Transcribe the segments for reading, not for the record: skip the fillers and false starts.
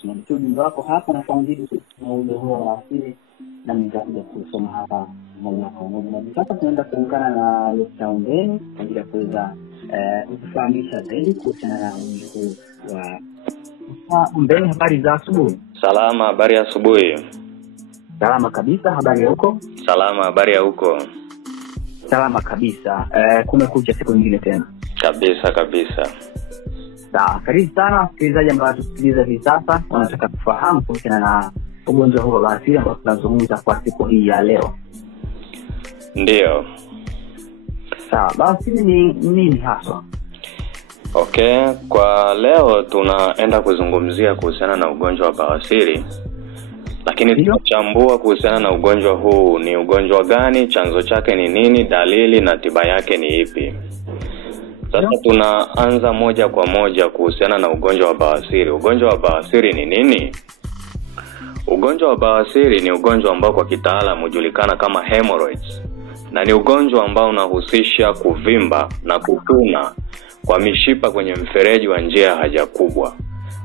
kiandikia ujumbe wako hapa na kuanzidi na ule huo wa asili na nitakuja kusoma hapa moja kwa moja. Na sasa tunaenda kuungana na Dr. Ombeni kwa ajili ya kuweza kufahamisha zaidi kuhusiana na ugonjwa huu wa Ombeni. Habari za asubuhi. Salama, habari ya asubuhi. Salama kabisa, habari ya huko? Salama, habari ya huko? Salama kabisa. Kumekucha siku nyingine tena. Kabisa. Sawa, karibu sana msikilizaji ambaye tusikiliza hivi sasa. Wanataka kufahamu kuhusiana na ugonjwa huu wa bawasiri ambao tunazungumza kwa siku hii ya leo. Ndio. Sawa, bawasiri ni nini hasa? Okay, kwa leo tunaenda kuzungumzia kuhusiana na ugonjwa wa bawasiri. Lakini tutachambua kuhusiana na ugonjwa huu, ni ugonjwa gani, chanzo chake ni nini, dalili na tiba yake ni ipi. Sasa tunaanza moja kwa moja kuhusiana na ugonjwa wa bawasiri. Ugonjwa wa bawasiri ni nini? Ugonjwa wa bawasiri ni ugonjwa ambao kwa kitaalamu hujulikana kama hemorrhoids, na ni ugonjwa ambao unahusisha kuvimba na kutuna kwa mishipa kwenye mfereji wa njia ya haja kubwa,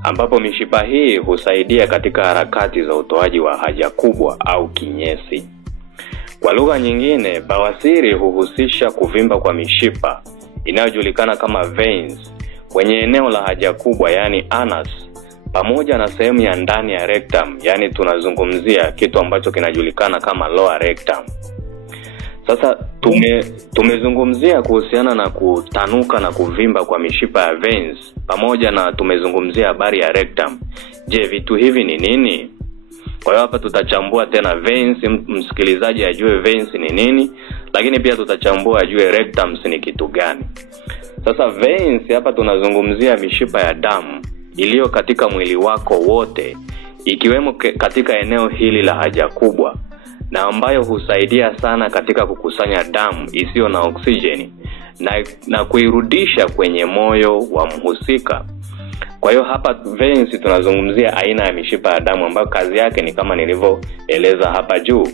ambapo mishipa hii husaidia katika harakati za utoaji wa haja kubwa au kinyesi. Kwa lugha nyingine, bawasiri huhusisha kuvimba kwa mishipa inayojulikana kama veins kwenye eneo la haja kubwa, yani anus, pamoja na sehemu ya ndani ya rectum, yani tunazungumzia kitu ambacho kinajulikana kama lower rectum. Sasa tumezungumzia kuhusiana na kutanuka na kuvimba kwa mishipa ya veins, pamoja na tumezungumzia habari ya rectum. Je, vitu hivi ni nini? Kwa hiyo hapa tutachambua tena veins, msikilizaji ajue veins ni nini, lakini pia tutachambua ajue rectums ni kitu gani. Sasa veins hapa tunazungumzia mishipa ya damu iliyo katika mwili wako wote, ikiwemo katika eneo hili la haja kubwa, na ambayo husaidia sana katika kukusanya damu isiyo na oksijeni na kuirudisha kwenye moyo wa mhusika. Kwa hiyo hapa veins tunazungumzia aina ya mishipa ya damu ambayo kazi yake ni kama nilivyoeleza hapa juu.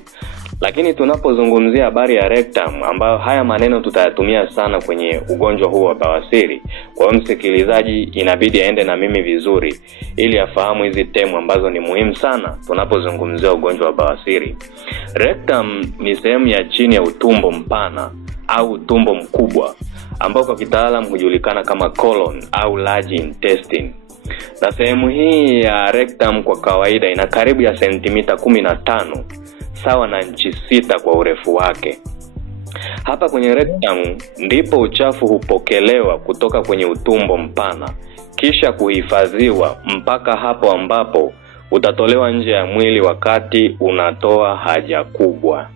Lakini tunapozungumzia habari ya rectum, ambayo haya maneno tutayatumia sana kwenye ugonjwa huu wa bawasiri, kwa hiyo msikilizaji inabidi aende na mimi vizuri ili afahamu hizi termu ambazo ni muhimu sana tunapozungumzia ugonjwa wa bawasiri. Rectum ni sehemu ya chini ya utumbo mpana au utumbo mkubwa, ambao kwa kitaalamu hujulikana kama colon au large intestine. Na sehemu hii ya rectum kwa kawaida ina karibu ya sentimita 15, sawa na inchi 6 kwa urefu wake. Hapa kwenye rectum ndipo uchafu hupokelewa kutoka kwenye utumbo mpana, kisha kuhifadhiwa mpaka hapo ambapo utatolewa nje ya mwili wakati unatoa haja kubwa.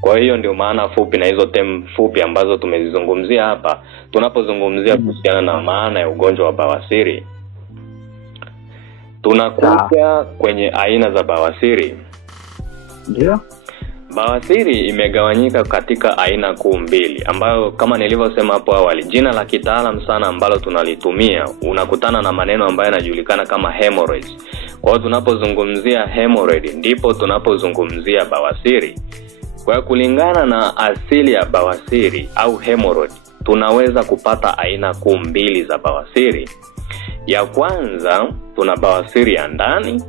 Kwa hiyo ndio maana fupi na hizo term fupi ambazo tumezizungumzia hapa tunapozungumzia kuhusiana na maana ya ugonjwa wa bawasiri. Tunakuja kwenye aina za bawasiri. Ndio. Bawasiri imegawanyika katika aina kuu mbili, ambayo kama nilivyosema hapo awali, jina la kitaalamu sana ambalo tunalitumia unakutana na maneno ambayo yanajulikana kama hemorrhoids. Kwa hiyo tunapozungumzia hemorrhoid ndipo tunapozungumzia bawasiri. Kwa hiyo kulingana na asili ya bawasiri au hemorrhoid, tunaweza kupata aina kuu mbili za bawasiri. Ya kwanza tuna bawasiri ya ndani,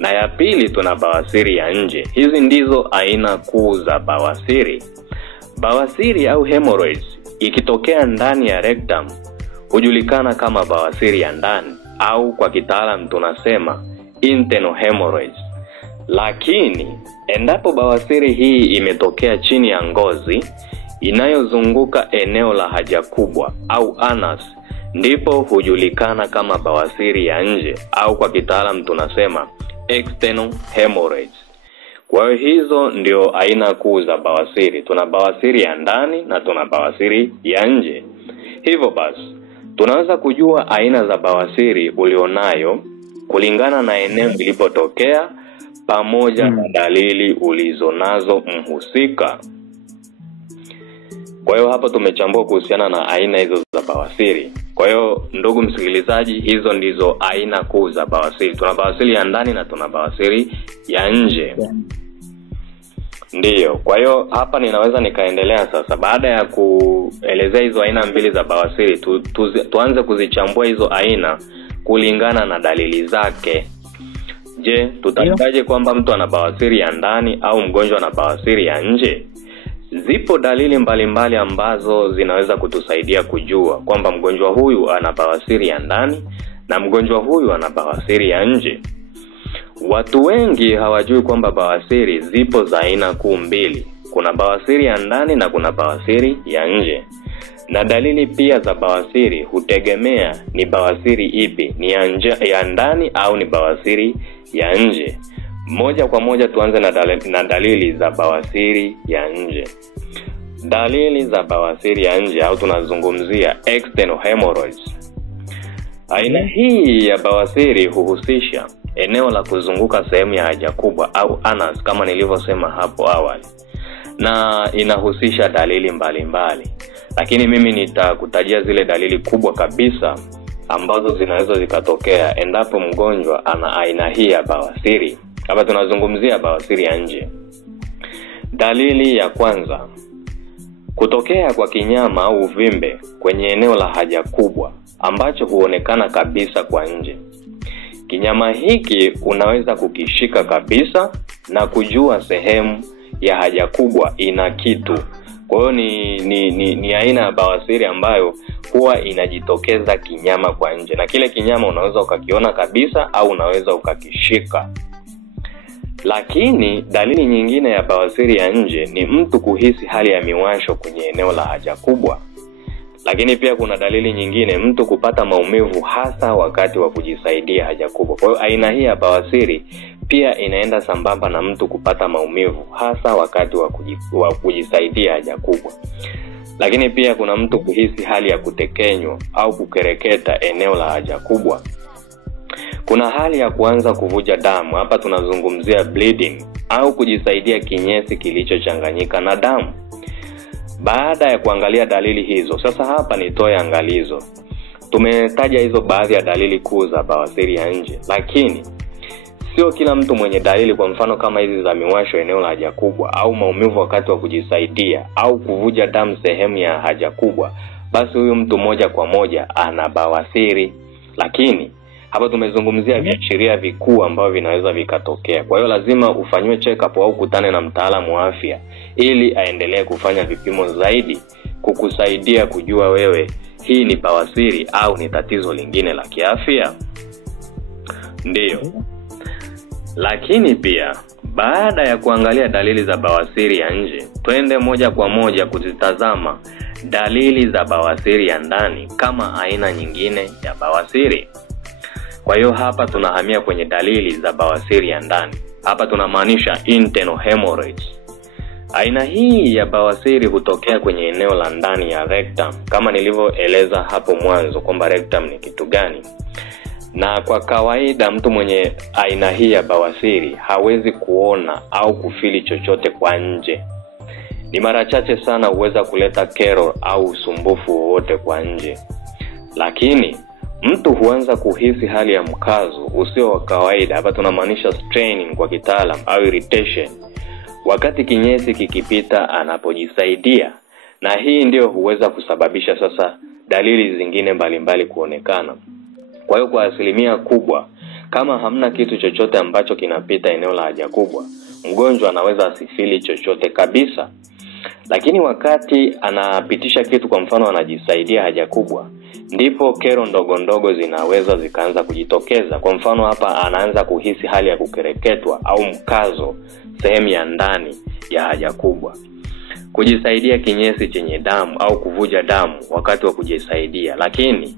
na ya pili tuna bawasiri ya nje. Hizi ndizo aina kuu za bawasiri. Bawasiri au hemorrhoids ikitokea ndani ya rectum hujulikana kama bawasiri ya ndani, au kwa kitaalamu tunasema internal hemorrhoids. Lakini endapo bawasiri hii imetokea chini ya ngozi inayozunguka eneo la haja kubwa au anus, ndipo hujulikana kama bawasiri ya nje, au kwa kitaalamu tunasema external hemorrhoids. Kwa hiyo hizo ndio aina kuu za bawasiri. Tuna bawasiri ya ndani na tuna bawasiri ya nje. Hivyo basi tunaweza kujua aina za bawasiri ulionayo kulingana na eneo lilipotokea pamoja na dalili ulizonazo mhusika. Kwa hiyo hapa tumechambua kuhusiana na aina hizo za bawasiri. Kwa hiyo ndugu msikilizaji, hizo ndizo aina kuu za bawasiri. Tuna bawasiri ya ndani na tuna bawasiri ya nje. Ndiyo. Kwa hiyo hapa ninaweza nikaendelea sasa. Baada ya kuelezea hizo aina mbili za bawasiri, tuanze kuzichambua hizo aina kulingana na dalili zake. Je, tutataje kwamba mtu ana bawasiri ya ndani au mgonjwa ana bawasiri ya nje? Zipo dalili mbalimbali ambazo zinaweza kutusaidia kujua kwamba mgonjwa huyu ana bawasiri ya ndani na mgonjwa huyu ana bawasiri ya nje. Watu wengi hawajui kwamba bawasiri zipo za aina kuu mbili. Kuna bawasiri ya ndani na kuna bawasiri ya nje. Na dalili pia za bawasiri hutegemea ni bawasiri ipi, ni ya ndani au ni bawasiri ya nje. Moja kwa moja tuanze na dalili za bawasiri ya nje. Dalili za bawasiri ya nje au tunazungumzia external hemorrhoids. Aina hii ya bawasiri huhusisha eneo la kuzunguka sehemu ya haja kubwa au anus kama nilivyosema hapo awali. Na inahusisha dalili mbalimbali. Lakini mimi nitakutajia zile dalili kubwa kabisa ambazo zinaweza zikatokea endapo mgonjwa ana aina hii ya bawasiri. Hapa tunazungumzia bawasiri ya nje. Dalili ya kwanza, kutokea kwa kinyama au uvimbe kwenye eneo la haja kubwa ambacho huonekana kabisa kwa nje. Kinyama hiki unaweza kukishika kabisa na kujua sehemu ya haja kubwa ina kitu. Kwa hiyo ni aina ya bawasiri ambayo huwa inajitokeza kinyama kwa nje, na kile kinyama unaweza ukakiona kabisa au unaweza ukakishika. Lakini dalili nyingine ya bawasiri ya nje ni mtu kuhisi hali ya miwasho kwenye eneo la haja kubwa. Lakini pia kuna dalili nyingine, mtu kupata maumivu hasa wakati wa kujisaidia haja kubwa. Kwa hiyo aina hii ya bawasiri pia inaenda sambamba na mtu kupata maumivu hasa wakati wa kujisaidia haja kubwa. Lakini pia kuna mtu kuhisi hali ya kutekenywa au kukereketa eneo la haja kubwa. Kuna hali ya kuanza kuvuja damu, hapa tunazungumzia bleeding, au kujisaidia kinyesi kilichochanganyika na damu. Baada ya kuangalia dalili hizo, sasa hapa nitoe angalizo. Tumetaja hizo baadhi ya dalili kuu za bawasiri ya nje, lakini sio kila mtu mwenye dalili, kwa mfano kama hizi za miwasho eneo la haja kubwa au maumivu wakati wa kujisaidia au kuvuja damu sehemu ya haja kubwa, basi huyu mtu moja kwa moja ana bawasiri. Lakini hapa tumezungumzia viashiria vikuu ambavyo vinaweza vikatokea. Kwa hiyo lazima ufanywe check up au kutane na mtaalamu wa afya ili aendelee kufanya vipimo zaidi kukusaidia kujua wewe hii ni bawasiri au ni tatizo lingine la kiafya. Ndiyo. Lakini pia baada ya kuangalia dalili za bawasiri ya nje, twende moja kwa moja kuzitazama dalili za bawasiri ya ndani kama aina nyingine ya bawasiri. Kwa hiyo hapa tunahamia kwenye dalili za bawasiri ya ndani. Hapa tunamaanisha internal hemorrhoids. Aina hii ya bawasiri hutokea kwenye eneo la ndani ya rectum, kama nilivyoeleza hapo mwanzo kwamba rectum ni kitu gani. Na kwa kawaida mtu mwenye aina hii ya bawasiri hawezi kuona au kufili chochote kwa nje. Ni mara chache sana huweza kuleta kero au usumbufu wowote kwa nje. Lakini mtu huanza kuhisi hali ya mkazo usio wa kawaida, hapa tunamaanisha straining kwa kitaalam au irritation, wakati kinyesi kikipita anapojisaidia. Na hii ndio huweza kusababisha sasa dalili zingine mbalimbali kuonekana. Kwa hiyo kwa asilimia kubwa, kama hamna kitu chochote ambacho kinapita eneo la haja kubwa, mgonjwa anaweza asifili chochote kabisa. Lakini wakati anapitisha kitu, kwa mfano anajisaidia haja kubwa, ndipo kero ndogo ndogo zinaweza zikaanza kujitokeza. Kwa mfano hapa anaanza kuhisi hali ya kukereketwa au mkazo sehemu ya ndani ya haja kubwa, kujisaidia kinyesi chenye damu au kuvuja damu wakati wa kujisaidia, lakini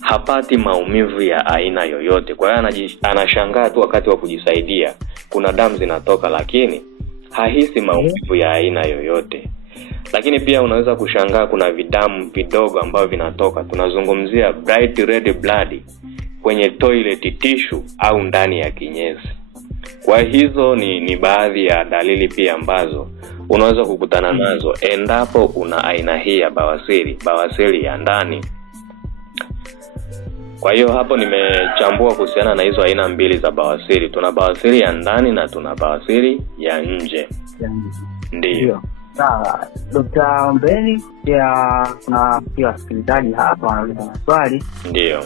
hapati maumivu ya aina yoyote. Kwa hiyo anashangaa tu wakati wa kujisaidia kuna damu zinatoka, lakini hahisi maumivu ya aina yoyote. Lakini pia unaweza kushangaa kuna vidamu vidogo ambavyo vinatoka. Tunazungumzia bright red blood kwenye toilet tissue au ndani ya kinyesi. Kwa hizo ni baadhi ya dalili pia ambazo unaweza kukutana nazo endapo una aina hii ya bawasiri ya ndani. Kwa hiyo hapo nimechambua kuhusiana na hizo aina mbili za bawasiri. Tuna bawasiri ya ndani na tuna bawasiri ya nje. Ndiyo. Sawa, Dr. Mbeni, pia kuna wasikilizaji hapa wanauliza maswali. Ndiyo.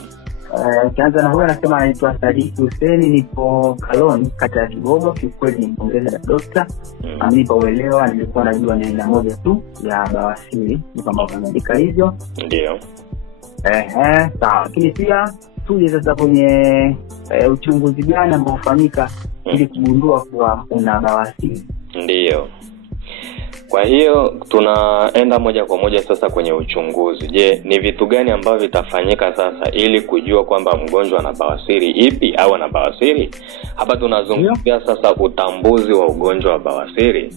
Kianza na huyu anasema anaitwa Sadiki Hussein, nipo Kaloni kata ya Kigogo. Kikweli nimpongeze daktari, amenipa uelewa, nilikuwa najua ni aina moja tu ya bawasiri, ni kama unaandika hivyo. Ndio. Sawa. Lakini pia tuje sasa kwenye uchunguzi gani ambao ufanyika ili kugundua kuwa una bawasiri. Ndio. Kwa hiyo tunaenda moja kwa moja sasa kwenye uchunguzi. Je, ni vitu gani ambavyo vitafanyika sasa ili kujua kwamba mgonjwa ana bawasiri ipi au ana bawasiri? Hapa tunazungumzia sasa utambuzi wa ugonjwa wa bawasiri.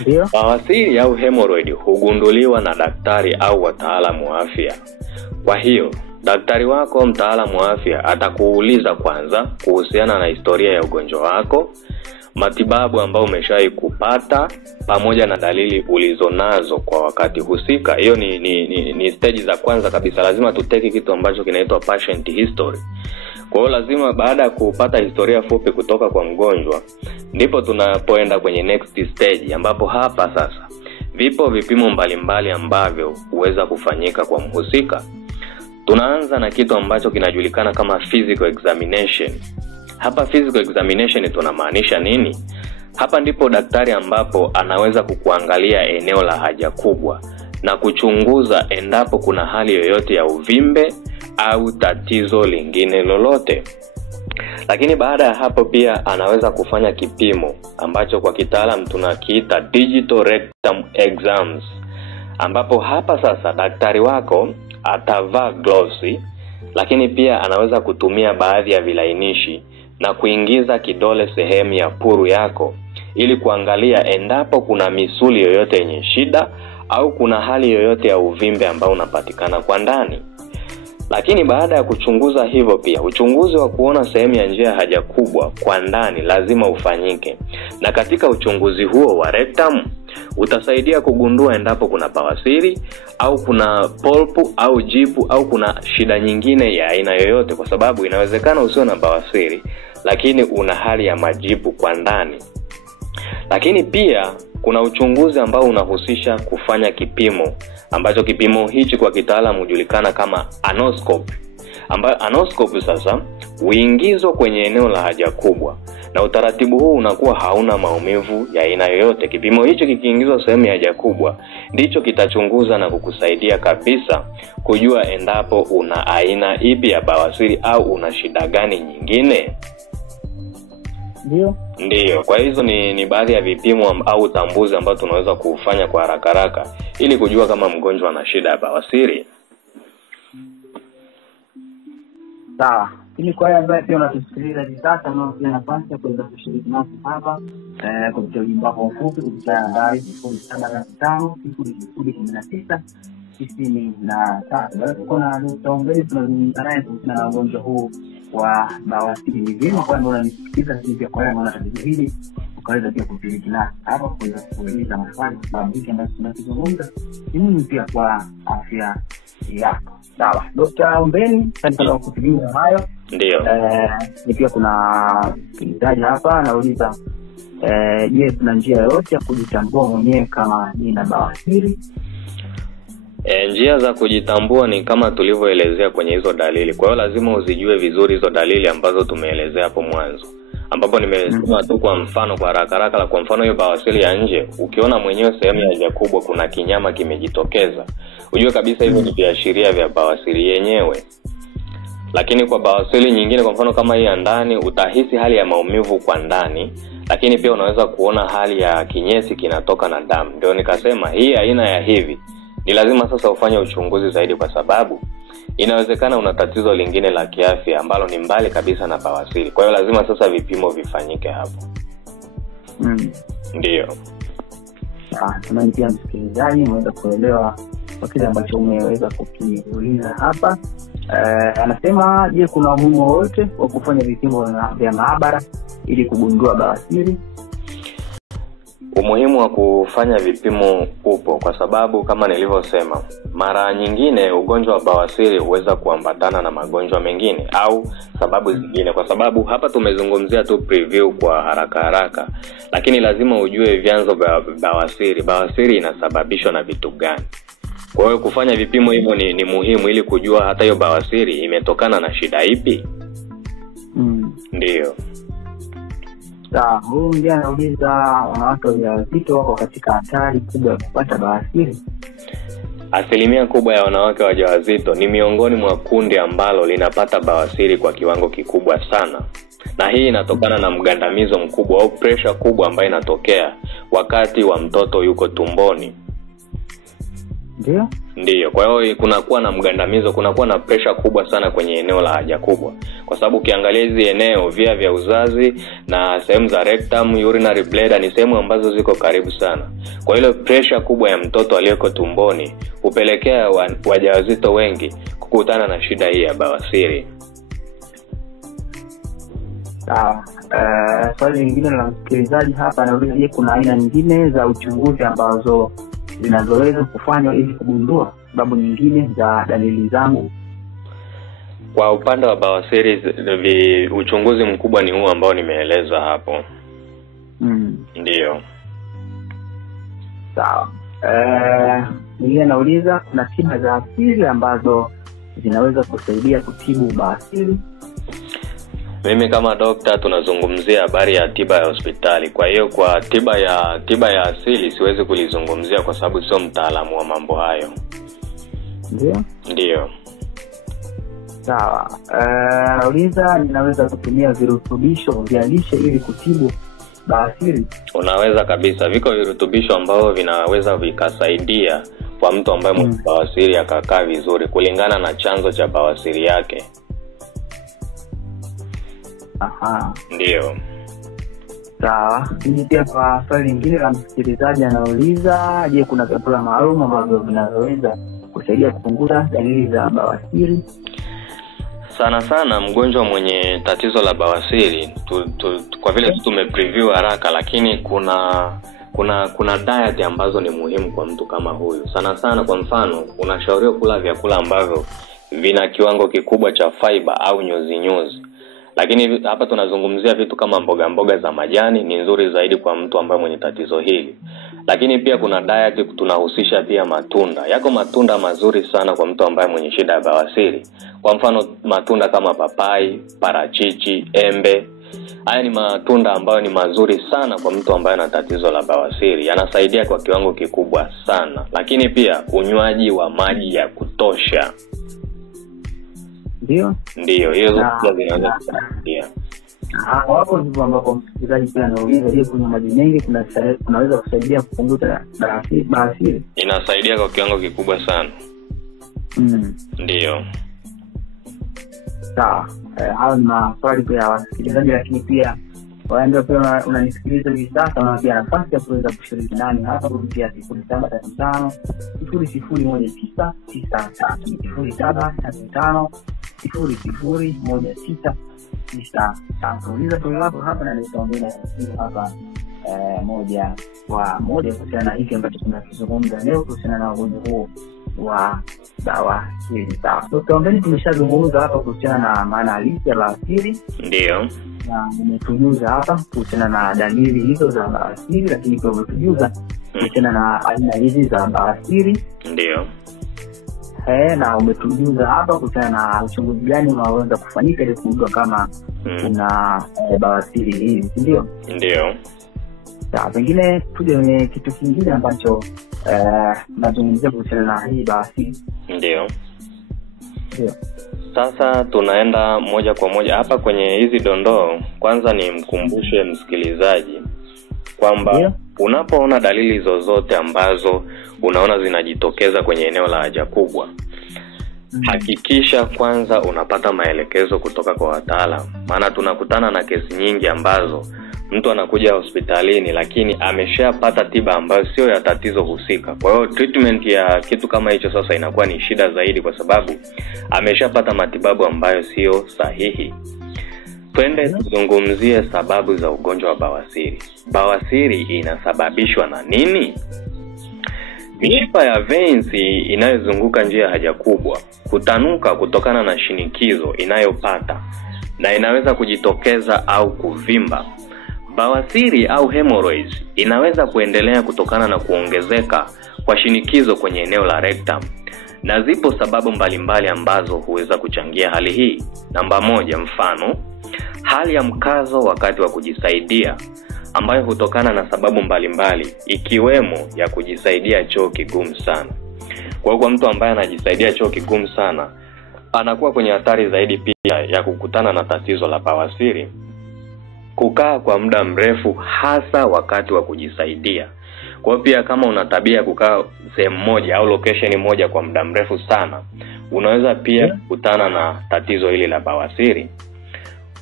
Ndio. Bawasiri au hemorrhoid hugunduliwa na daktari au wataalamu wa afya. Kwa hiyo daktari wako, mtaalamu wa afya, atakuuliza kwanza kuhusiana na historia ya ugonjwa wako, matibabu ambayo umeshawahi kupata, pamoja na dalili ulizonazo kwa wakati husika. Hiyo ni stage za kwanza kabisa. Lazima tuteke kitu ambacho kinaitwa patient history. Kwa hiyo lazima baada ya kupata historia fupi kutoka kwa mgonjwa, ndipo tunapoenda kwenye next stage, ambapo hapa sasa vipo vipimo mbalimbali ambavyo huweza kufanyika kwa mhusika. Tunaanza na kitu ambacho kinajulikana kama physical examination. Hapa physical examination tunamaanisha nini? Hapa ndipo daktari ambapo anaweza kukuangalia eneo la haja kubwa na kuchunguza endapo kuna hali yoyote ya uvimbe au tatizo lingine lolote. Lakini baada ya hapo pia anaweza kufanya kipimo ambacho kwa kitaalamu tunakiita digital rectum exams, ambapo hapa sasa daktari wako atavaa gloves, lakini pia anaweza kutumia baadhi ya vilainishi na kuingiza kidole sehemu ya puru yako ili kuangalia endapo kuna misuli yoyote yenye shida au kuna hali yoyote ya uvimbe ambao unapatikana kwa ndani. Lakini baada ya kuchunguza hivyo pia uchunguzi wa kuona sehemu ya njia haja kubwa kwa ndani lazima ufanyike. Na katika uchunguzi huo wa rectum utasaidia kugundua endapo kuna bawasiri au kuna polpu au jipu au kuna shida nyingine ya aina yoyote, kwa sababu inawezekana usio na bawasiri lakini una hali ya majipu kwa ndani. Lakini pia kuna uchunguzi ambao unahusisha kufanya kipimo ambacho kipimo hichi kwa kitaalamu hujulikana kama anoscope, ambayo anoscope sasa huingizwa kwenye eneo la haja kubwa, na utaratibu huu unakuwa hauna maumivu ya aina yoyote. Kipimo hicho kikiingizwa sehemu ya haja kubwa ndicho kitachunguza na kukusaidia kabisa kujua endapo una aina ipi ya bawasiri au una shida gani nyingine. Ndio. Kwa hizo ni baadhi ya vipimo au utambuzi ambao tunaweza kufanya kwa haraka ili kujua kama mgonjwa ana shida ya bawasiri. Sawa. Ili kwa yeye ambaye pia unatusikiliza hivi sasa na pia nafasi ya kuweza kushiriki nasi hapa kupitia ujumbe wako mfupi kupitia nambari 0755 016 kuna tutaongea tunazungumza naye kuhusiana na ugonjwa huu wa bawasiri. Ni vyema kwamba unanisikiliza hivi kwa maana tatizo hili ukaweza pia kushiriki nasi hapa kuweza kuuliza maswali kwa hiki ambacho tunazungumza ni pia kwa afya yako. Sawa. Dr. Ombeni, asante kwa kutujuza hayo. Ndio. Ni pia kuna mtaji hapa anauliza je, kuna njia yoyote ya kujitambua mwenyewe kama nina bawasiri? Njia za kujitambua ni kama tulivyoelezea kwenye hizo dalili. Kwa hiyo lazima uzijue vizuri hizo dalili ambazo tumeelezea hapo mwanzo, ambapo nimesema tu kwa mfano kwa haraka. Kwa mfano hiyo bawasiri ya nje, ukiona mwenyewe sehemu ya haja kubwa kuna kinyama kimejitokeza, ujue kabisa hivyo ni viashiria vya bawasiri yenyewe. Lakini kwa bawasiri nyingine, kwa mfano kama hii ya ndani, utahisi hali ya maumivu kwa ndani, lakini pia unaweza kuona hali ya kinyesi kinatoka na damu. Ndio nikasema hii aina ya hivi ni lazima sasa ufanye uchunguzi zaidi, kwa sababu inawezekana una tatizo lingine la kiafya ambalo ni mbali kabisa na bawasiri. Kwa hiyo lazima sasa vipimo vifanyike hapo. Ndio. Kama pia msikilizaji unaweza kuelewa kwa kile ambacho umeweza kukiuliza hapa. Anasema je, kuna umuhimu wote wa kufanya vipimo vya maabara ili kugundua bawasiri? Umuhimu wa kufanya vipimo upo kwa sababu kama nilivyosema, mara nyingine ugonjwa wa bawasiri huweza kuambatana na magonjwa mengine au sababu zingine, kwa sababu hapa tumezungumzia tu preview kwa haraka, lakini lazima ujue vyanzo vya bawasiri. Bawasiri inasababishwa na vitu gani? Kwa hiyo kufanya vipimo hivyo ni muhimu ili kujua hata hiyo bawasiri imetokana na shida ipi. Ndio. Sawa, huyu ndiye anauliza wanawake wajawazito wako katika hatari kubwa ya kupata bawasiri. Asilimia kubwa ya wanawake wajawazito ni miongoni mwa kundi ambalo linapata bawasiri kwa kiwango kikubwa sana. Na hii inatokana na mgandamizo mkubwa au pressure kubwa ambayo inatokea wakati wa mtoto yuko tumboni. Ndio. Kwa hiyo kunakuwa na mgandamizo, kunakuwa na pressure kubwa sana kwenye eneo la haja kubwa. Kwa sababu ukiangalia hizi eneo via vya uzazi na sehemu za rectum, urinary bladder ni sehemu ambazo ziko karibu sana. Kwa hiyo pressure kubwa ya mtoto aliyeko tumboni hupelekea wajawazito wengi kukutana na shida hii ya bawasiri. Sawa. Swali lingine la msikilizaji hapa anauliza, je, kuna aina nyingine za uchunguzi ambazo zinazoweza kufanywa ili kugundua sababu nyingine za dalili zangu? Kwa upande wa bawasiri uchunguzi mkubwa ni huu ambao nimeeleza hapo. Ndio. Sawa. Mwingine anauliza, kuna tiba za asili ambazo zinaweza kusaidia kutibu bawasiri? Mimi kama dokta tunazungumzia habari ya tiba ya hospitali. Kwa hiyo kwa tiba ya asili siwezi kulizungumzia kwa sababu sio mtaalamu wa mambo hayo. Ndio. Sawa. Anauliza, ninaweza kutumia virutubisho vya lishe ili kutibu bawasiri? Unaweza kabisa. Viko virutubisho ambavyo vinaweza vikasaidia kwa mtu ambaye mwenye bawasiri akakaa vizuri kulingana na chanzo cha bawasiri yake. Ndio. Sawa. Hii pia kwa swali lingine la msikilizaji anauliza, je, kuna vyakula maalum ambavyo vinaweza kusaidia kupunguza dalili za bawasiri? Sana mgonjwa mwenye tatizo la bawasiri kwa vile tumepreview haraka, lakini kuna diet ambazo ni muhimu kwa mtu kama huyu. Sana kwa mfano unashauriwa kula vyakula ambavyo vina kiwango kikubwa cha fiber au nyuzi. Lakini hapa tunazungumzia vitu kama mboga za majani ni nzuri zaidi kwa mtu ambaye mwenye tatizo hili. Lakini pia kuna diet tunahusisha pia matunda. Yako matunda mazuri sana kwa mtu ambaye mwenye shida ya bawasiri. Kwa mfano matunda kama papai, parachichi, embe. Haya ni matunda ambayo ni mazuri sana kwa mtu ambaye ana tatizo la bawasiri. Yanasaidia kwa kiwango kikubwa sana. Lakini pia unywaji wa maji ya kutosha. Ndio, hizo pia zinaweza kusaidia. Hapo ndipo ambapo msikilizaji pia anauliza, je, kunywa maji mengi kunaweza kusaidia kupunguza bawasiri? Inasaidia kwa kiwango kikubwa sana. Ndio. Sawa. Hao ni maswali pia ya wasikilizaji, lakini pia wale ndio pia unanisikiliza hivi sasa na pia nafasi ya kuweza kushiriki nani hapa kupitia 0735 0019 0735 0019 Uliza swali lako hapa na nitaongea hapa moja kwa moja kuhusiana na hiki ambacho tunazungumza leo kuhusiana na ugonjwa huo wa bawasiri. Sawa. Tuambeni, tumeshazungumza hapa kuhusiana na maana halisi ya bawasiri. Ndio. Na nimetujuza hapa kuhusiana na dalili hizo za bawasiri, lakini pia umetujuza kuhusiana na aina hizi za bawasiri. Ndio. Na umetujuza hapa kuhusiana na uchunguzi gani unaweza kufanyika ili kujua kama kuna bawasiri hii, ndio? Ndio. Sawa, pengine tuje kwenye kitu kingine ambacho nazungumzia kuhusiana na hii bawasiri. Ndio. Sasa tunaenda moja kwa moja hapa kwenye hizi dondoo. Kwanza ni mkumbushe msikilizaji kwamba unapoona dalili zozote ambazo unaona zinajitokeza kwenye eneo la haja kubwa, hakikisha kwanza unapata maelekezo kutoka kwa wataalamu. Maana tunakutana na kesi nyingi ambazo mtu anakuja hospitalini lakini ameshapata tiba ambayo sio ya tatizo husika. Kwa hiyo treatment ya kitu kama hicho sasa inakuwa ni shida zaidi kwa sababu ameshapata matibabu ambayo sio sahihi. Twende tuzungumzie sababu za ugonjwa wa bawasiri. Bawasiri inasababishwa na nini? Mishipa ya veins inayozunguka njia ya haja kubwa kutanuka kutokana na shinikizo inayopata na inaweza kujitokeza au kuvimba. Bawasiri au hemorrhoids inaweza kuendelea kutokana na kuongezeka kwa shinikizo kwenye eneo la rectum. Na zipo sababu mbalimbali ambazo huweza kuchangia hali hii. Namba 1, mfano, hali ya mkazo wakati wa kujisaidia, ambayo hutokana na sababu mbalimbali ikiwemo ya kujisaidia choo kigumu sana. Kwa mtu ambaye anajisaidia choo kigumu sana, anakuwa kwenye hatari zaidi pia ya kukutana na tatizo la bawasiri. Kukaa kwa muda mrefu hasa wakati wa kujisaidia. Kwa pia kama una tabia kukaa sehemu moja au location moja kwa muda mrefu sana, unaweza pia kukutana na tatizo hili la bawasiri.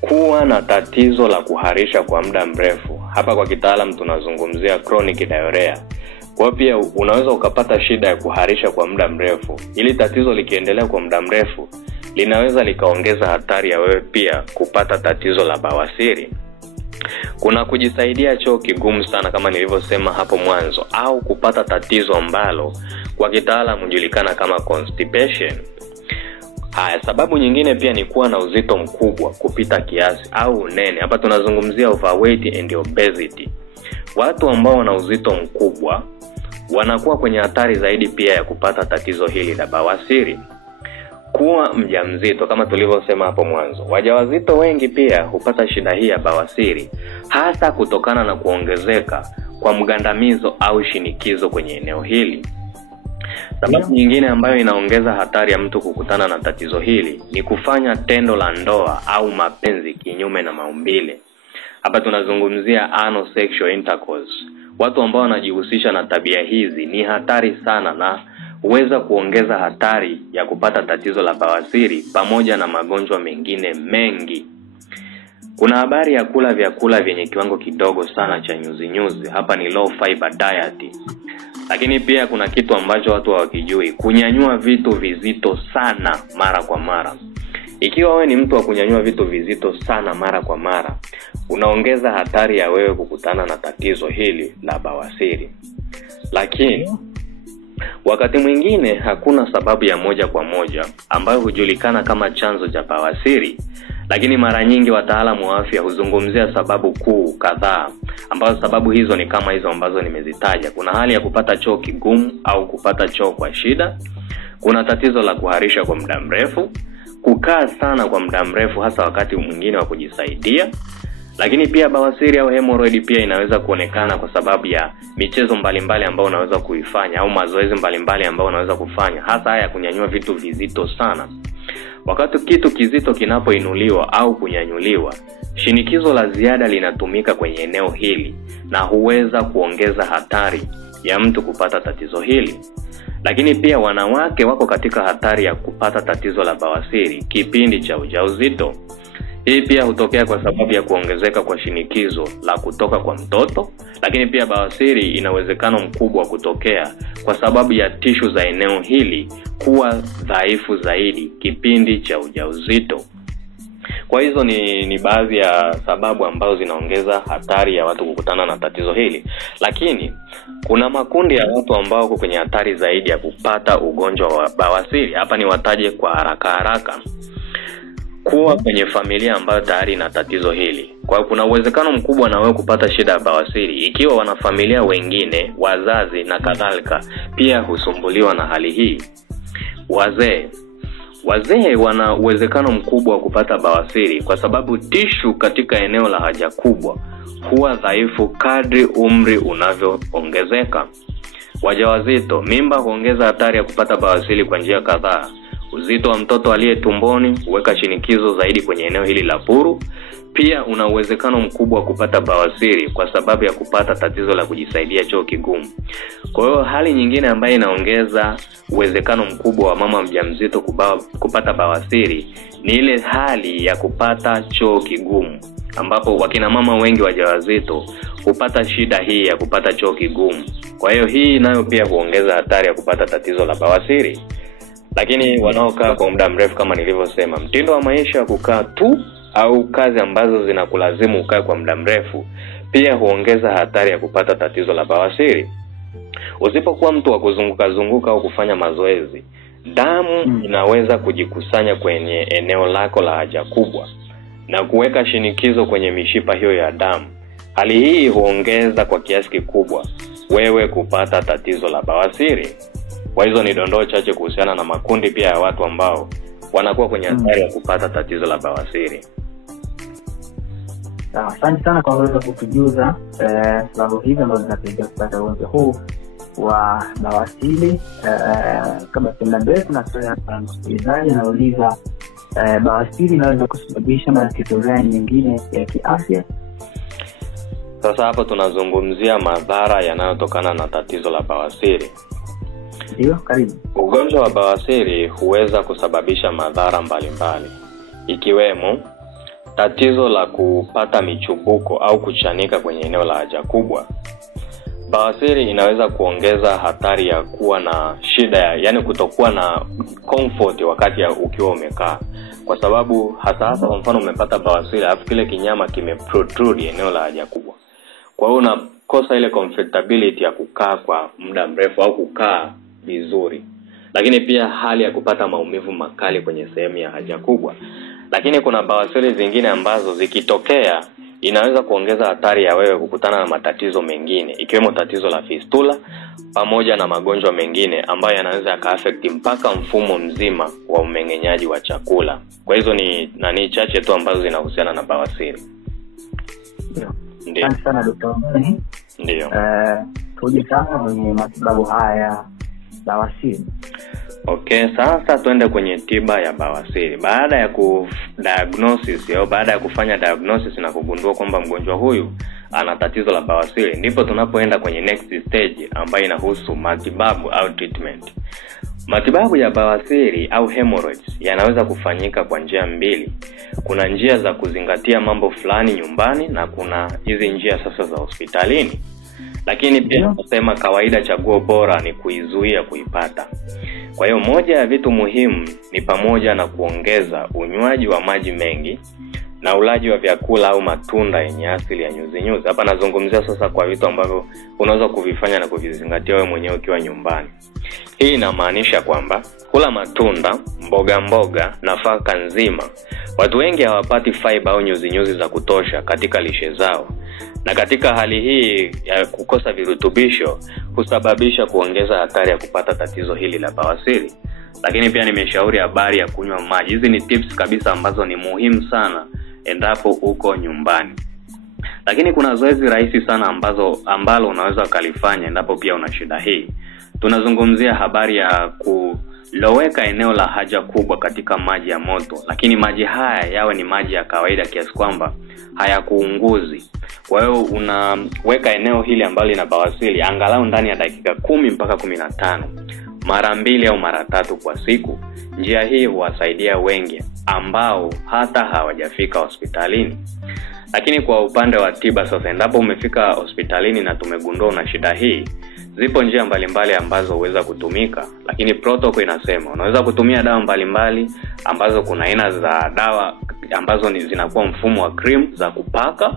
Kuwa na tatizo la kuharisha kwa muda mrefu, hapa kwa kitaalamu tunazungumzia chronic diarrhea. Kwa pia unaweza ukapata shida ya kuharisha kwa muda mrefu. Ili tatizo likiendelea kwa muda mrefu, linaweza likaongeza hatari ya wewe pia kupata tatizo la bawasiri. Kuna kujisaidia choo kigumu sana kama nilivyosema hapo mwanzo, au kupata tatizo ambalo kwa kitaalamu hujulikana kama constipation. Sababu nyingine pia ni kuwa na uzito mkubwa kupita kiasi au unene. Hapa tunazungumzia overweight and obesity. Watu ambao wana uzito mkubwa wanakuwa kwenye hatari zaidi pia ya kupata tatizo hili la bawasiri. Kuwa mjamzito kama tulivyosema hapo mwanzo, wajawazito wengi pia hupata shida hii ya bawasiri, hasa kutokana na kuongezeka kwa mgandamizo au shinikizo kwenye eneo hili. Sababu nyingine ambayo inaongeza hatari ya mtu kukutana na tatizo hili ni kufanya tendo la ndoa au mapenzi kinyume na maumbile. Hapa tunazungumzia anal sexual intercourse. Watu ambao wanajihusisha na tabia hizi ni hatari sana na huweza kuongeza hatari ya kupata tatizo la bawasiri pamoja na magonjwa mengine mengi. Kuna habari ya kula vyakula vyenye kiwango kidogo sana cha nyuzi. Hapa ni low fiber diet. Lakini pia kuna kitu ambacho watu hawakijui, kunyanyua vitu vizito sana mara kwa mara. Ikiwa wewe ni mtu wa kunyanyua vitu vizito sana mara kwa mara, unaongeza hatari ya wewe kukutana na tatizo hili la bawasiri. Lakini wakati mwingine hakuna sababu ya moja kwa moja ambayo hujulikana kama chanzo cha bawasiri, lakini mara nyingi wataalamu wa afya huzungumzia sababu kuu kadhaa, ambazo sababu hizo ni kama hizo ambazo nimezitaja. Kuna hali ya kupata choo kigumu au kupata choo kwa shida, kuna tatizo la kuharisha kwa muda mrefu, kukaa sana kwa muda mrefu hasa wakati mwingine wa kujisaidia. Lakini pia bawasiri au hemorrhoid pia inaweza kuonekana kwa sababu ya michezo mbalimbali ambayo unaweza kuifanya au mazoezi mbalimbali ambayo unaweza kufanya, hasa haya kunyanyua vitu vizito sana. Wakati kitu kizito kinapoinuliwa au kunyanyuliwa, shinikizo la ziada linatumika kwenye eneo hili na huweza kuongeza hatari ya mtu kupata tatizo hili. Lakini pia wanawake wako katika hatari ya kupata tatizo la bawasiri kipindi cha ujauzito. Hii pia hutokea kwa sababu ya kuongezeka kwa shinikizo la kutoka kwa mtoto. Lakini pia bawasiri ina uwezekano mkubwa wa kutokea kwa sababu ya tishu za eneo hili kuwa dhaifu zaidi kipindi cha ujauzito. Kwa hizo ni baadhi ya sababu ambazo zinaongeza hatari ya watu kukutana na tatizo hili. Lakini kuna makundi ya watu ambao wako kwenye hatari zaidi ya kupata ugonjwa wa bawasiri. Hapa ni wataje kwa haraka. Kuwa kwenye familia ambayo tayari ina tatizo hili. Kwa hiyo kuna uwezekano mkubwa na wewe kupata shida ya bawasiri ikiwa wanafamilia wengine, wazazi na kadhalika pia husumbuliwa na hali hii. Wazee wana uwezekano mkubwa wa kupata bawasiri kwa sababu tishu katika eneo la haja kubwa huwa dhaifu kadri umri unavyoongezeka. Wajawazito, mimba huongeza hatari ya kupata bawasiri kwa njia kadhaa. Uzito wa mtoto aliye tumboni huweka shinikizo zaidi kwenye eneo hili la puru. Pia una uwezekano mkubwa wa kupata bawasiri kwa sababu ya kupata tatizo la kujisaidia choo kigumu. Kwa hiyo hali nyingine ambayo inaongeza uwezekano mkubwa wa mama mjamzito kupata bawasiri ni ile hali ya kupata choo kigumu, ambapo wakina mama wengi wajawazito hupata shida hii ya kupata choo kigumu. Kwa hiyo hii nayo pia huongeza hatari ya kupata tatizo la bawasiri. Lakini wanaokaa kwa muda mrefu kama nilivyosema, mtindo wa maisha ya kukaa tu au kazi ambazo zinakulazimu ukae kwa muda mrefu pia huongeza hatari ya kupata tatizo la bawasiri. Usipokuwa mtu wa kuzunguka au kufanya mazoezi, damu inaweza kujikusanya kwenye eneo lako la haja kubwa na kuweka shinikizo kwenye mishipa hiyo ya damu, Hali hii huongeza kwa kiasi kikubwa wewe kupata tatizo la bawasiri. Kwa hizo ni dondoo chache kuhusiana na makundi pia ya watu ambao wanakuwa kwenye hatari ya kupata tatizo la bawasiri. Asante sana kwa kuweza kutujuza sababu hizi ambazo zinapelekea kupata ugonjwa huu wa bawasiri. Kama tunaendelea tunasema hapa msikilizaji anauliza bawasiri inaweza kusababisha matatizo gani mengine ya kiafya? Sasa hapo tunazungumzia madhara yanayotokana na tatizo la bawasiri. Ndio, karibu. Ugonjwa wa bawasiri huweza kusababisha madhara mbalimbali, ikiwemo tatizo la kupata michubuko au kuchanika kwenye eneo la haja kubwa. Bawasiri inaweza kuongeza hatari ya kuwa na shida yani kutokuwa na comfort wakati ukiwa umekaa. Kwa sababu hasa kwa mfano umepata bawasiri alafu kile kinyama kimeprotrude eneo la haja kubwa. Kwa hiyo unakosa ile comfortability ya kukaa kwa muda mrefu au kukaa vizuri. Lakini pia hali ya kupata maumivu makali kwenye sehemu ya haja kubwa. Lakini kuna bawasiri zingine ambazo zikitokea inaweza kuongeza hatari ya wewe kukutana na matatizo mengine, ikiwemo tatizo la fistula pamoja na magonjwa mengine ambayo yanaweza yakaaffect mpaka mfumo mzima wa umeng'enyaji wa chakula. Kwa hizo ni chache tu ambazo zinahusiana na bawasiri. Ndio. Asante sana Dr. Ndio. Tuje sasa kwenye matibabu haya bawasiri. Okay, sasa tuende kwenye tiba ya bawasiri. Baada ya baada ya kufanya diagnosis na kugundua kwamba mgonjwa huyu ana tatizo la bawasiri, ndipo tunapoenda kwenye next stage ambayo inahusu matibabu au treatment. Matibabu ya bawasiri au hemorrhoids yanaweza kufanyika kwa njia mbili. Kuna njia za kuzingatia mambo fulani nyumbani na kuna hizi njia sasa za hospitalini. Lakini pia nasema kawaida chaguo bora ni kuizuia kuipata. Kwa hiyo moja ya vitu muhimu ni pamoja na kuongeza unywaji wa maji mengi na ulaji wa vyakula au matunda yenye asili ya nyuzi. Hapa nazungumzia sasa kwa vitu ambavyo unaweza kuvifanya na kuvizingatia wewe mwenyewe ukiwa nyumbani. Hii inamaanisha kwamba kula matunda, mboga, nafaka nzima. Watu wengi hawapati fiber au nyuzi za kutosha katika lishe zao. Na katika hali hii ya kukosa virutubisho husababisha kuongeza hatari ya kupata tatizo hili la bawasiri. Lakini pia nimeshauri habari ya kunywa maji. Hizi ni tips kabisa ambazo ni muhimu sana endapo uko nyumbani. Lakini kuna zoezi rahisi sana ambalo unaweza kulifanya endapo pia una shida hii. Tunazungumzia habari ya kuloweka eneo la haja kubwa katika maji ya moto, lakini maji haya yawe ni maji ya kawaida kiasi kwamba hayakuunguzi. Kwa hiyo unaweka eneo hili ambalo lina bawasiri angalau ndani ya dakika 10 mpaka 15, mara 2 au mara 3 kwa siku. Njia hii huwasaidia wengi ambao hata hawajafika hospitalini. Lakini kwa upande wa tiba sasa, endapo umefika hospitalini na tumegundua una shida hii, zipo njia mbalimbali ambazo huweza kutumika. Lakini protocol inasema unaweza kutumia dawa mbalimbali ambazo kuna aina za dawa ambazo zinakuwa mfumo wa cream za kupaka,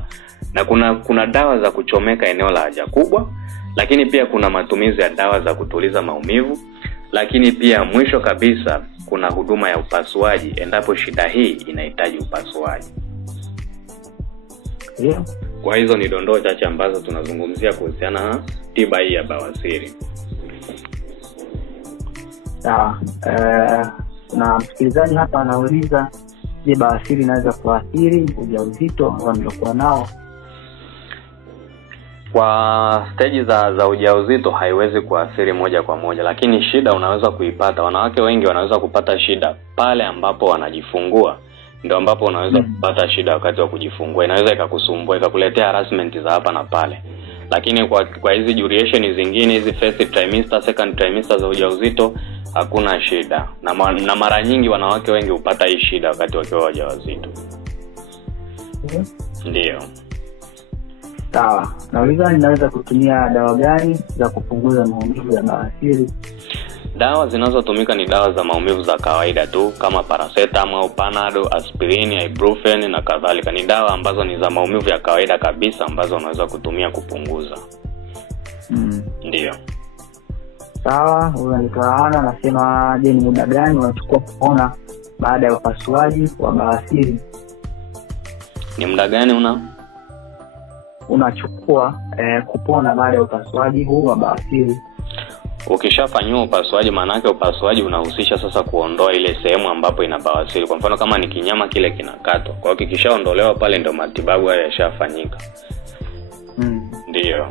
na kuna dawa za kuchomeka eneo la haja kubwa, lakini pia kuna matumizi ya dawa za kutuliza maumivu, lakini pia mwisho kabisa kuna huduma ya upasuaji endapo shida hii inahitaji upasuaji. Yeah. Kwa hizo ni dondoo chache ambazo tunazungumzia kuhusiana na tiba hii ya bawasiri. Sawa. Na msikilizaji hapa anauliza, je, bawasiri inaweza kuathiri ujauzito ambao nilikuwa nao? Kwa stage za ujauzito haiwezi kuathiri moja kwa moja, lakini shida unaweza kuipata. Wanawake wengi wanaweza kupata shida pale ambapo wanajifungua. Ndio ambapo unaweza kupata shida wakati wa kujifungua. Inaweza ikakusumbua, ikakuletea harassment za hapa na pale. Lakini kwa hizi duration zingine, hizi first trimester, second trimester za ujauzito, hakuna shida. Na mara nyingi wanawake wengi hupata hii shida wakati wakiwa wajawazito. Ndio. Sawa. Nauliza, ninaweza kutumia dawa gani za kupunguza maumivu ya bawasiri? Dawa zinazotumika ni dawa za maumivu za kawaida tu kama paracetamol, panadol, aspirin, ibuprofen na kadhalika. Ni dawa ambazo ni za maumivu ya kawaida kabisa ambazo unaweza kutumia kupunguza. Ndio. Sawa, huyo nikaona anasema, je, ni muda gani unachukua kupona baada ya upasuaji wa bawasiri? Ni muda gani unachukua kupona baada ya upasuaji huu wa bawasiri? Ukishafanywa upasuaji, maana yake upasuaji unahusisha sasa kuondoa ile sehemu ambapo ina bawasiri. Kwa mfano kama ni kinyama kile kinakatwa. Kwa hiyo kikishaondolewa pale ndio matibabu haya yashafanyika. Ndio.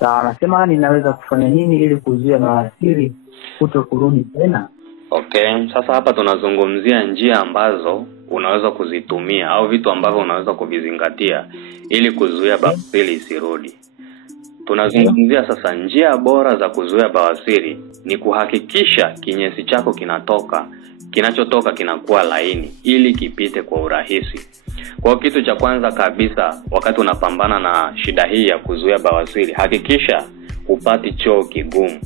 Sawa, nasema ninaweza kufanya nini ili kuzuia bawasiri kuto kurudi tena? Okay, sasa hapa tunazungumzia njia ambazo unaweza kuzitumia au vitu ambavyo unaweza kuvizingatia ili kuzuia bawasiri isirudi. Tunazungumzia sasa njia bora za kuzuia bawasiri ni kuhakikisha kinyesi chako kinachotoka kinakuwa laini ili kipite kwa urahisi. Kwa kitu cha kwanza kabisa, wakati unapambana na shida hii ya kuzuia bawasiri, hakikisha upati choo kigumu.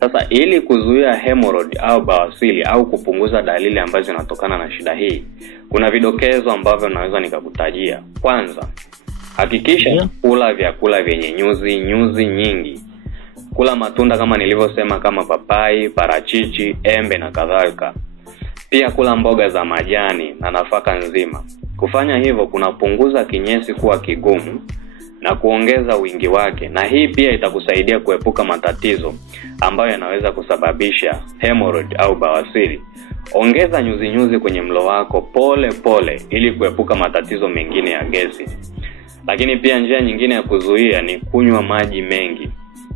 Sasa ili kuzuia hemorrhoid au bawasiri au kupunguza dalili ambazo zinatokana na shida hii, kuna vidokezo ambavyo naweza nikakutajia. Kwanza, hakikisha kula vyakula vyenye nyuzi nyingi. Kula matunda kama nilivyosema, kama papai, parachichi, embe na kadhalika. Pia kula mboga za majani na nafaka nzima. Kufanya hivyo kunapunguza kinyesi kuwa kigumu na kuongeza wingi wake, na hii pia itakusaidia kuepuka matatizo ambayo yanaweza kusababisha hemorrhoid au bawasiri. Ongeza nyuzi kwenye mlo wako pole pole ili kuepuka matatizo mengine ya gesi. Lakini pia njia nyingine ya kuzuia ni kunywa maji mengi.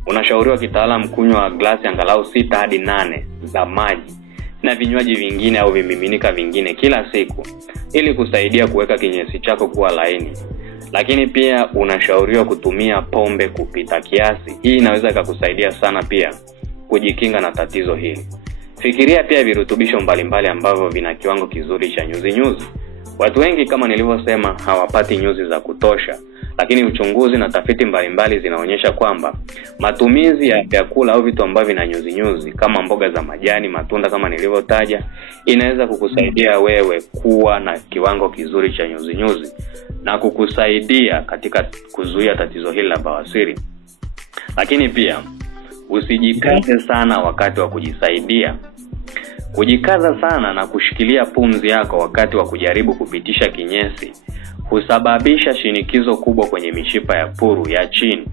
Unashauriwa kitaalamu kunywa glasi angalau 6 hadi 8 za maji na vinywaji vingine au vimiminika vingine kila siku ili kusaidia kuweka kinyesi chako kuwa laini. Lakini pia unashauriwa kutumia pombe kupita kiasi. Hii inaweza kukusaidia sana pia kujikinga na tatizo hili. Fikiria pia virutubisho mbalimbali ambavyo vina kiwango kizuri cha nyuzi. Watu wengi kama nilivyosema hawapati nyuzi za kutosha, lakini uchunguzi na tafiti mbalimbali zinaonyesha kwamba matumizi ya vyakula au vitu ambavyo vina nyuzi kama mboga za majani, matunda kama nilivyotaja, inaweza kukusaidia wewe kuwa na kiwango kizuri cha nyuzi na kukusaidia katika kuzuia tatizo hili la bawasiri. Lakini pia usijikaze sana wakati wa kujisaidia. Kujikaza sana na kushikilia pumzi yako wakati wa kujaribu kupitisha kinyesi husababisha shinikizo kubwa kwenye mishipa ya puru ya chini.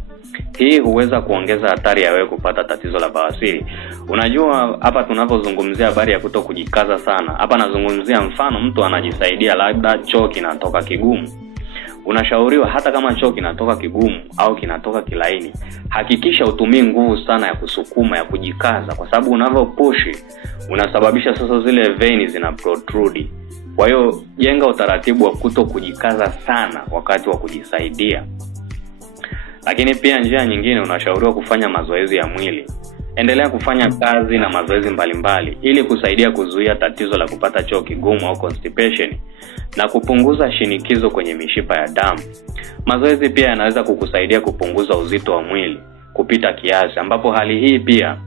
Hii huweza kuongeza hatari ya wewe kupata tatizo la bawasiri. Unajua hapa tunapozungumzia habari ya kutokujikaza sana, hapa nazungumzia mfano mtu anajisaidia labda choo kinatoka kigumu. Unashauriwa hata kama choo kinatoka kigumu au kinatoka kilaini, hakikisha utumie nguvu sana ya kusukuma, ya kujikaza, kwa sababu unavyopushi unasababisha sasa zile veini zina protrude. Kwa hiyo jenga utaratibu wa kutokujikaza sana wakati wa kujisaidia. Lakini pia njia nyingine, unashauriwa kufanya mazoezi ya mwili. Endelea kufanya kazi na mazoezi mbalimbali ili kusaidia kuzuia tatizo la kupata choo kigumu au constipation na kupunguza shinikizo kwenye mishipa ya damu. Mazoezi pia yanaweza kukusaidia kupunguza uzito wa mwili kupita kiasi, ambapo hali hii pia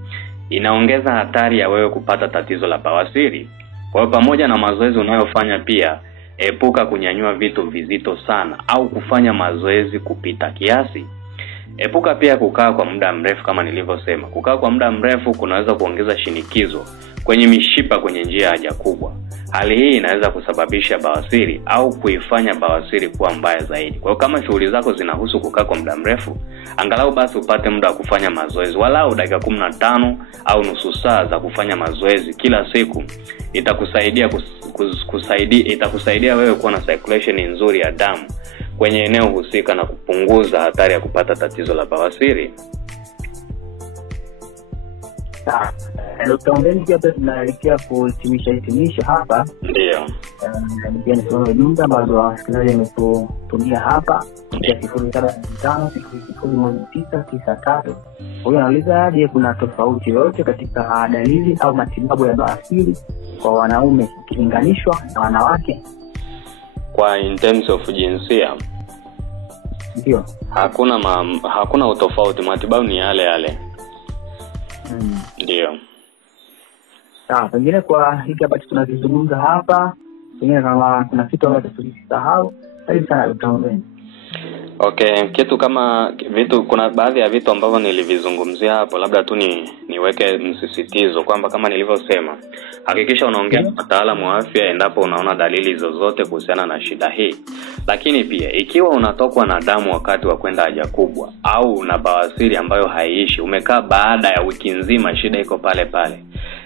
inaongeza hatari ya wewe kupata tatizo la bawasiri. Kwa hiyo pamoja na mazoezi unayofanya, pia epuka kunyanyua vitu vizito sana au kufanya mazoezi kupita kiasi. Epuka pia kukaa kwa muda mrefu kama nilivyosema. Kukaa kwa muda mrefu kunaweza kuongeza shinikizo kwenye mishipa kwenye njia ya haja kubwa. Hali hii inaweza kusababisha bawasiri au kuifanya bawasiri kuwa mbaya zaidi. Kwa hiyo kama shughuli zako zinahusu kukaa kwa muda mrefu, angalau basi upate muda wa kufanya mazoezi walau dakika 15 au nusu saa za kufanya mazoezi kila siku. Itakusaidia wewe kuwa na circulation nzuri ya damu kwenye eneo husika na kupunguza hatari ya kupata tatizo la bawasiri. Dr. Mbeni, pia tunaelekea kuhitimisha hapa. Ndio. Pia nisome jumbe ambazo wasikilizaji wametutumia hapa ya 0755001993. Huyo anauliza, je, kuna tofauti yoyote katika dalili au matibabu ya bawasiri kwa wanaume ikilinganishwa na wanawake? Kwa in terms of jinsia, ndio, hakuna utofauti, matibabu ni yale. Ndio. Pengine kwa hiki hapa tunazungumza hapa, pengine kama kuna kitu ambacho tulisahau, karibu sana Dr. Mbeni. Okay, kuna baadhi ya vitu ambavyo nilivizungumzia hapo, labda tu niweke msisitizo kwamba kama nilivyosema, hakikisha unaongea na wataalamu wa afya endapo unaona dalili zozote kuhusiana na shida hii. Lakini pia ikiwa unatokwa na damu wakati wa kwenda haja kubwa au una bawasiri ambayo haiishi, umekaa baada ya wiki nzima shida iko pale pale,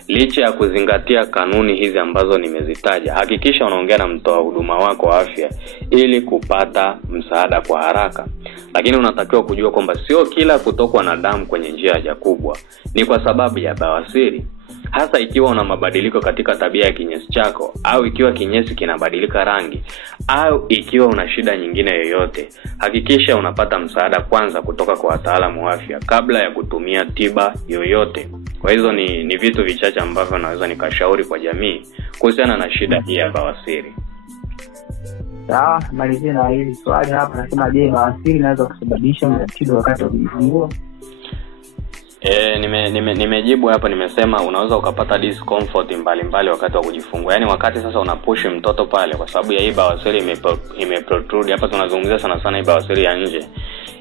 licha ya kuzingatia kanuni hizi ambazo nimezitaja, hakikisha unaongea na mtoa huduma wako wa afya ili kupata msaada kwa haraka. Lakini unatakiwa kujua kwamba sio kila kutokwa na damu kwenye njia ya haja kubwa ni kwa sababu ya bawasiri. Hasa ikiwa una mabadiliko katika tabia ya kinyesi chako, au ikiwa kinyesi kinabadilika rangi, au ikiwa una shida nyingine yoyote, hakikisha unapata msaada kwanza kutoka kwa wataalamu wa afya kabla ya kutumia tiba yoyote. Kwa hizo ni vitu vichache ambavyo naweza nikashauri kwa jamii kuhusiana na shida hii ya bawasiri. Sawa, malizia na hili swali hapa, nasema je, bawasiri inaweza kusababisha matatizo wakati wa kujifungua? Nimejibu hapa, nimesema unaweza ukapata discomfort mbalimbali wakati wa kujifungua. Yaani wakati sasa unapush mtoto pale, kwa sababu ya hii bawasiri imeprotrude. Hapa tunazungumzia sana sana hii bawasiri ya nje.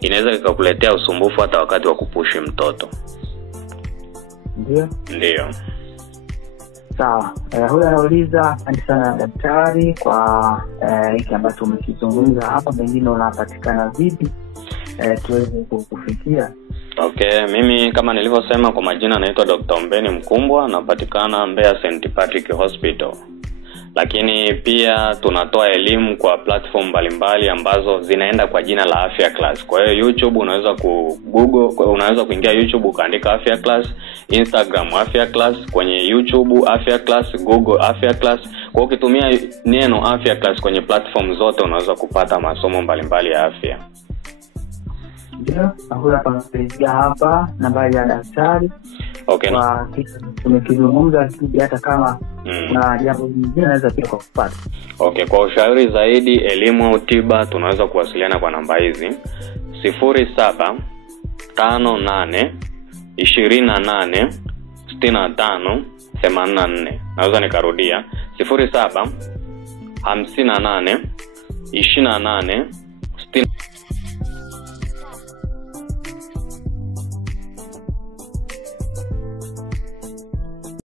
Inaweza ikakuletea usumbufu hata wakati wa kupush mtoto. Ndio. Sawa. Huyu anauliza, asante sana daktari kwa hiki ambacho umekizungumza hapa, pengine unapatikana vipi tuweze kukufikia? Okay, mimi kama nilivyosema kwa majina naitwa Dr. Ombeni Mkumbwa, napatikana Mbeya St. Patrick Hospital. Lakini pia tunatoa elimu kwa platform mbalimbali ambazo zinaenda kwa jina la Afya Class. Kwa hiyo YouTube unaweza unaweza kuingia YouTube ukaandika Afya Class, Instagram Afya Class, kwenye YouTube Afya Class, Google Afya Class. Kwa hiyo ukitumia neno Afya Class kwenye platform zote unaweza kupata masomo mbalimbali ya afya. Ndio, hapa nambari ya daktari. Okay. Kwa kitu tumekizungumza hata kama na jambo lingine naweza pia kupata. Okay, kwa ushauri zaidi, elimu au tiba, tunaweza kuwasiliana kwa namba hizi: 0758286584. Naweza nikarudia: 07582865